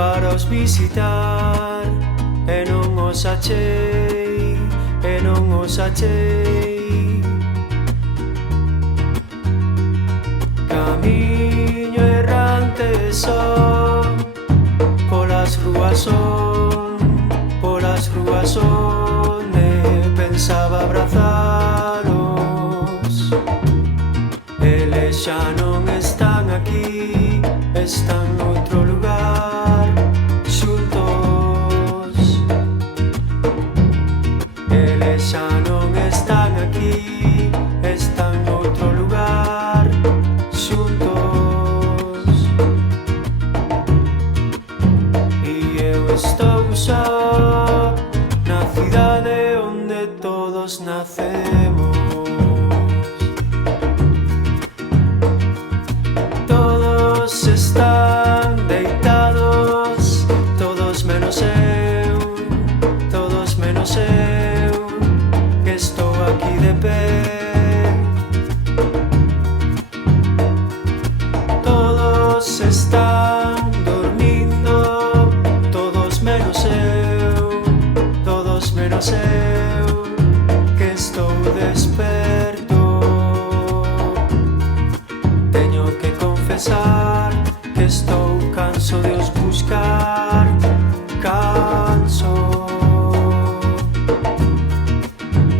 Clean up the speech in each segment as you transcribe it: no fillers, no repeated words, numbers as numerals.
para os visitar, e non os achei, e non os achei. Camiño errante só, polas rúas onde pensaba abrazalos. Eles xa non están aquí, están noutro lugar, xuntos. Eles xa non están aquí, están noutro lugar, xuntos. E eu estou só na cidade onde todos nacemos. Todos están deitados, todos menos eu, que estou aquí de pé. Todos están dormindo, todos menos eu, que estou desperto. Teño que confesar que estou canso de os buscar, canso.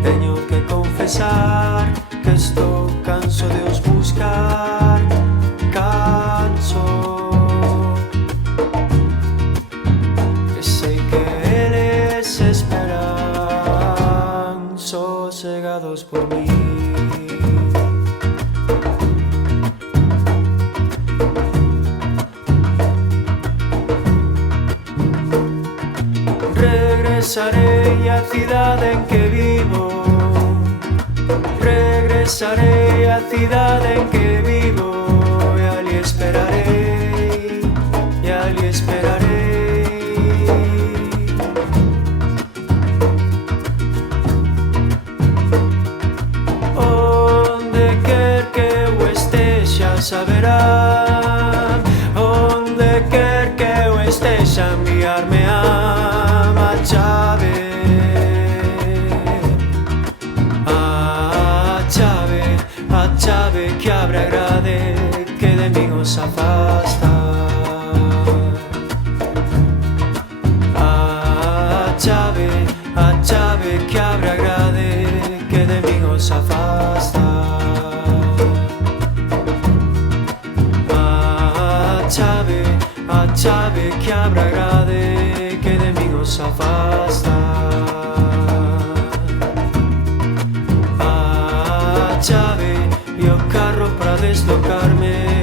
Teño que confesar que estou canso de os buscar, canso. E sei que eles esperan sosegados por mí. Regresarei á cidade en que vivo, regresarei á cidade en que vivo, e ali esperarei, e ali esperarei. Onde quer que eu estexa saberá, onde quer que eu estexa enviarme a chave, a chave que abre a grade que de min os afasta. A chave que abre a grade que de min os afasta. A chave que abre a grade que de min os afasta. A chave e o carro para deslocarme.